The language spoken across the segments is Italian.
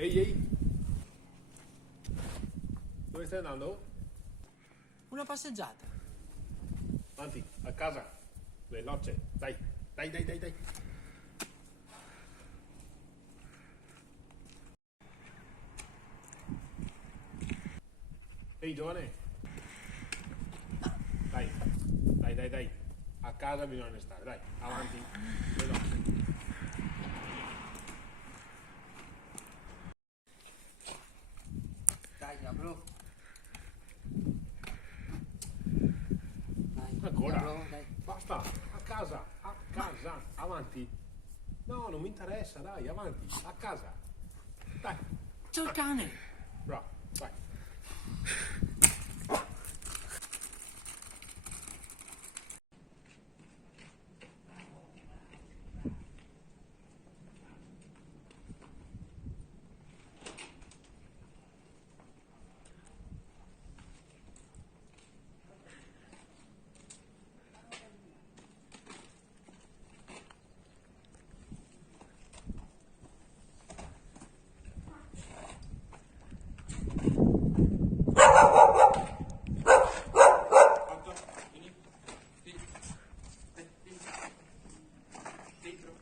Ehi, ehi, dove stai andando? Una passeggiata. Avanti, a casa, veloce, dai, dai, dai, dai, dai. Ehi, giovane, dai, dai, dai, dai, a casa bisogna stare, dai, avanti, veloce. Dai, bro. Dai, Ancora, bro, dai. basta, a casa, avanti. No, non mi interessa, dai, avanti, a casa, dai, C'è il cane. bravo, vai. Dentro.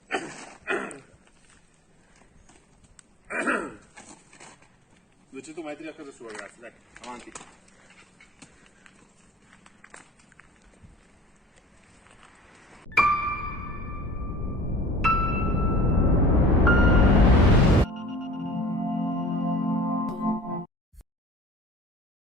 200 metri a casa sua, ragazzi, dai, avanti.